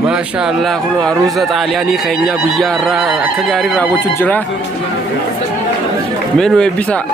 ما شاء الله كنو عروسة طالياني خينيا بيارا كغاري راوچو جرا من ويبسا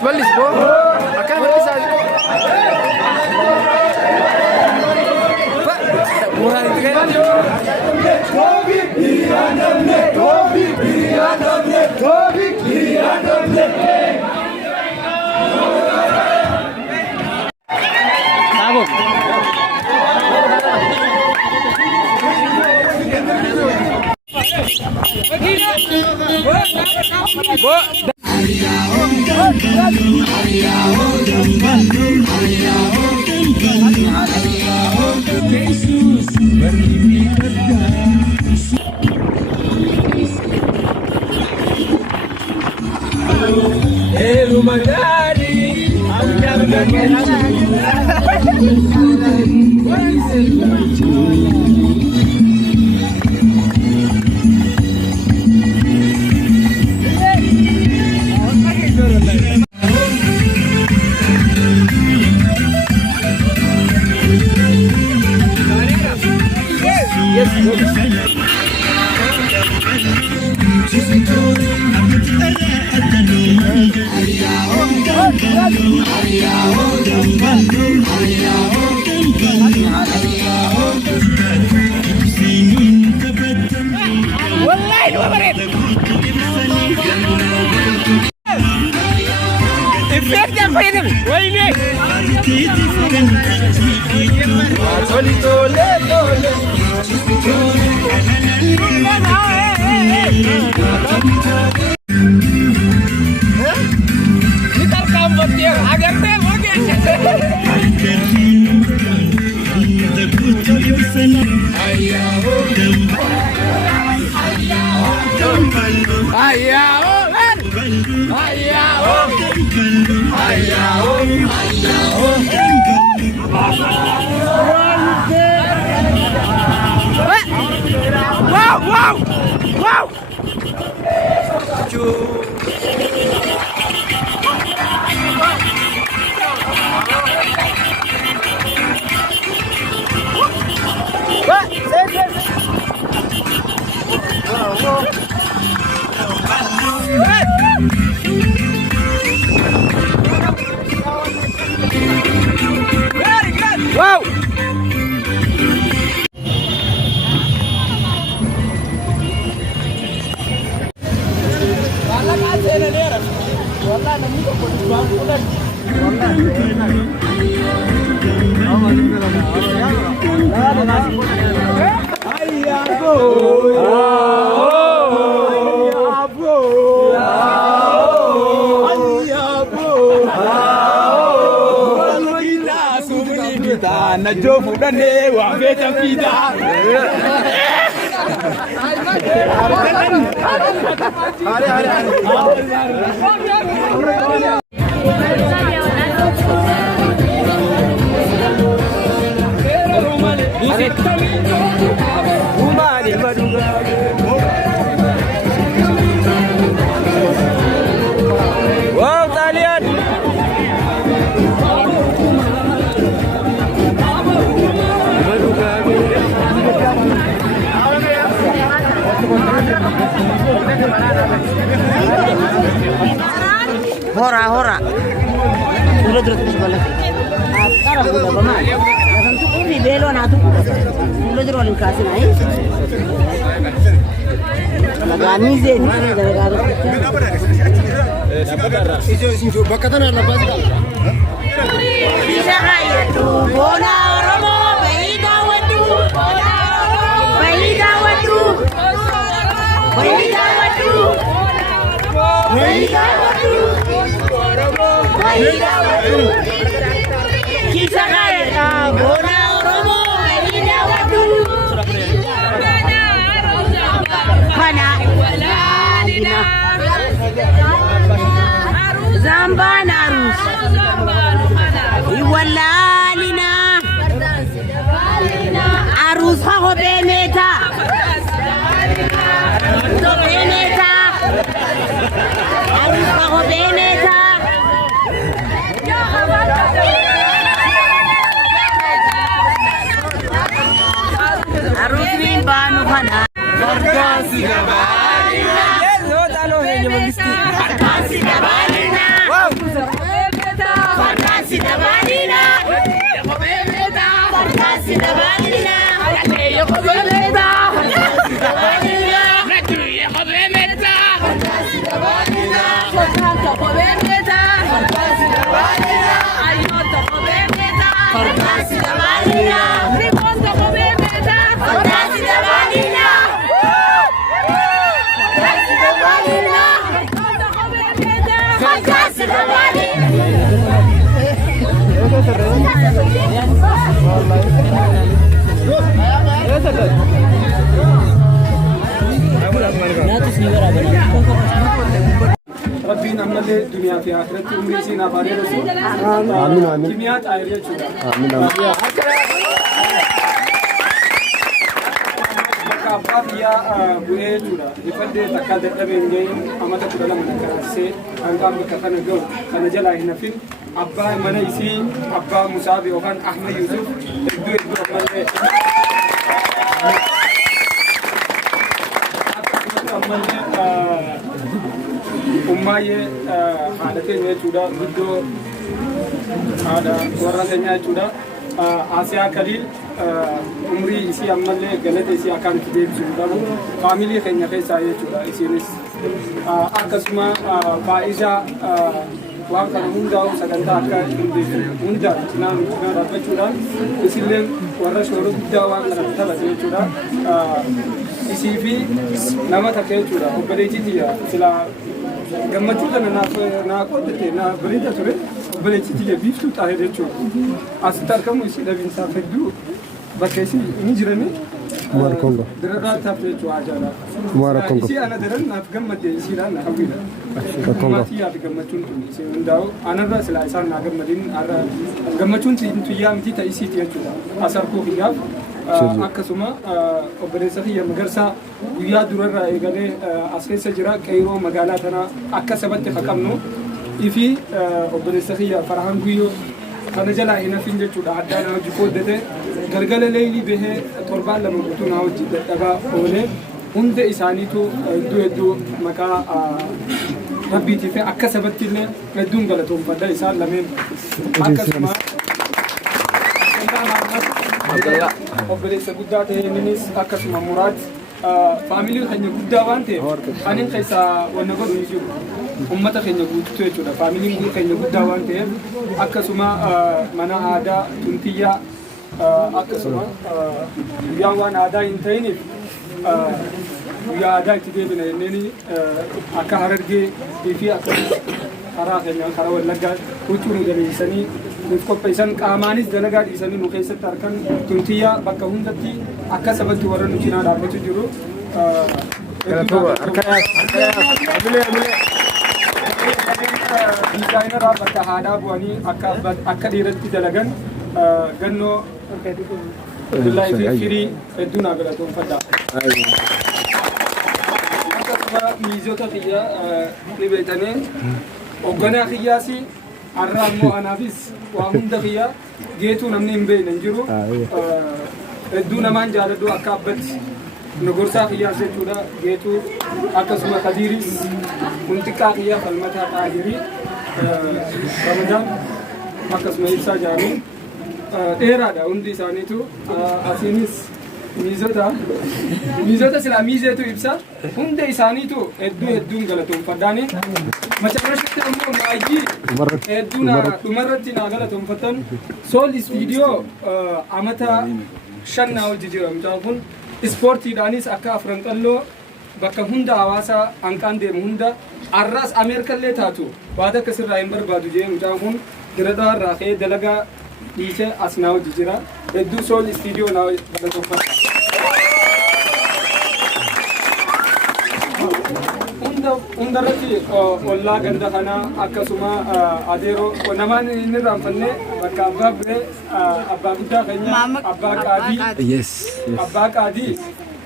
balis bo akan balis aja pak murah itu kan bo wow Najofu dane wa beta pita. Wow, talian. هورا udah terus balik sekarang udah bama langsung tuh ini belo na tuh udah terus oleh kasih naik lagani sih gara-gara itu bakatan ada apa sih bisa kayak tuh bona romo baida wadu baida wadu baida wadu baida wadu baida wadu kisah kaya bona romo baida wadu kana waladina zambana arus waladina arus ho beneta to beneta arus ho beneta arus min banu kana farkasi gabalina yo dalo henye mangisti farkasi gabalina farkasi gabalina farkasi gabalina yo gabalina ربي نعمل الدنيا في آخرة عمري سينا باري رسول آمين آمين كميات آيريا شودا آمين آمين مكافات يا بوئي شودا يفرد تكاد الأبين جاي أمتا كودا من كرسي أنقام بكفن جو فنجلا هنا فين أبا منايسي أبا مصابي وكان أحمد يوسف يدو ummaye hada kenya chuda guddo hada warra kenya chuda Asia Khalil umri isi amalle galate isi akan kide chuda family kenya kaisa ye chuda isinis akasma faiza wa kan hunda saganta akka hunda nan da chuda isilen warra shoro gudda wa kan taba chuda isi fi nama take chuda obeleji ya sila gammachuu kana naa qoodate naa bareeda ture obboleettii tiyya biiftuu taa'ee jechuudha. Asitti argamu isii dhabiinsaa hedduu bakka isii ni jirani. Dirarraa taate jechuudha ajaa'ibaa. Isii ana daran naaf gammadde isiidhaan na hawwiidha. Maatii yaadu gammachuun tun isii hundaa'u anarra silaa isaan naa gammadin gammachuun tuyyaa miti ta'e isiiti jechuudha. Asarkoo kiyyaaf akkasuma obboleessa kiyya magarsaa guyyaa durarraa eegalee as keessa jira qeyroo magaalaa tanaa akka sabatti haqabnu ifi obboleessa kiyya Farahaan Guyyoo kana jalaa hin hafin jechuudha addaan hojii qooddate galgala leeyilii bahee torbaan lama guutuu naa hojii dadhabaa oolee hunda isaaniitu hedduu maqaa rabbiitii fi akka sabatti illee hedduun galatoomfadha isaan lameen akkasuma obboleessa guddaa ta'e innis akkasuma Muraad faamilii keenya guddaa waan ta'eef anin keessaa wanna godhu ni jiru ummata keenya guututu jechuudha faamiliin keenya guddaa waan ta'eef akkasuma mana aadaa tuntiyyaa akkasuma guyyaan waan aadaa hin ta'iniif guyyaa aadaa itti deebina jenneen akka Harargee fi akkasuma karaa keenya karaa Wallaggaa huccuu nu jabeessanii nuuf qopheessan qaamaanis dalagaa dhiisanii nu keessatti harkan tuntiyyaa bakka hundatti akka sabatti warra nu cinaa dhaabbatu jiru. Dizaayineraa bakka haadhaa bu'anii akka dhiiratti dalagan gannoo Abdullaahi fi firii hedduu naa galatoomfadha. Akkasuma miizota kiyya ni beekanii hoogganaa kiyyaasi har'a ammoo anaafis waa hunda kiyya geetuu namni hin beekne hin jiru. Hedduu namaan jaaladhu akka abbatti nugursaa qiyyaas jechuudha geetuu akkasuma kadiiris kuntiqqaa qiyyaa falmataa xaahirii ramadaan akkasuma ibsaa jaamiin dheeraadha hundi isaaniitu asiinis miizota silaa miizeetu ibsa hunda isaaniitu hedduun galatoomfadhaani macharrashatti ammoo maayii hedduun dhumarratti naa galatoomfatan soolis viidiyoo amata 5 naa hojii jira mucaan kun ispoortiidhaanis akka afran qalloo bakka hunda hawaasa hanqaan deemu hunda arraas ameerikallee taatu waan akka sirraa hin barbaadu jee mucaan kun diradhaa irraa ka'ee dalagaa dhiisee as naa hojii jira hedduu sool istiidiyoo naa galatoomfata. Hundarratti ollaa ganda kanaa akkasuma adeeroo namaan inni irraanfanne bakka abbaa biree abbaa guddaa keenya abbaa qaadii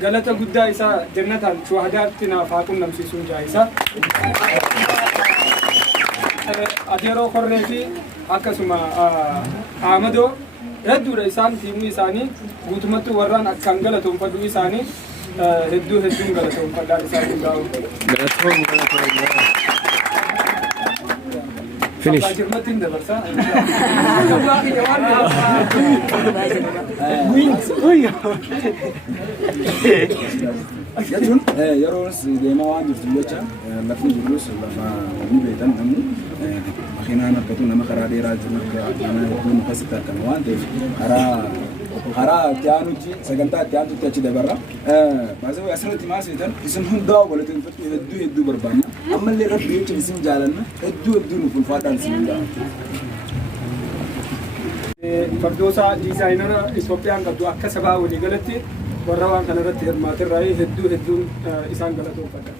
galata guddaa isaa jannataan shuhadaatti naaf haa qunnamsiisuun jaayisa. Adeeroo korree fi akkasuma Amadoo hedduudha isaan tiimni isaanii guutumatti warraan akkaan galatoomfadhu isaanii hedduun galatoomfadhaan isaanii gaa'u. Finish. Jechuun yeroon deemaa waan jirtu jecha lafni jirus lafa ni beekan namni makiinaan argatu nama karaa dheeraa jiru nama hedduun akkasitti argama waan ta'eef karaa itti aanutti sagantaa itti aanutti achi dabarra. Baasii asirratti maal seetan isin hundaa walitti hedduu barbaanna ammallee rabbi jecha isin jaalanna hedduu nuuf ulfaadhaan isin hundaa. Fardoosaa diizaayinara Itoophiyaan qabdu akka sabaa walii galatti warra waan kanarratti hirmaatirraa hedduun isaan galatoomfadha.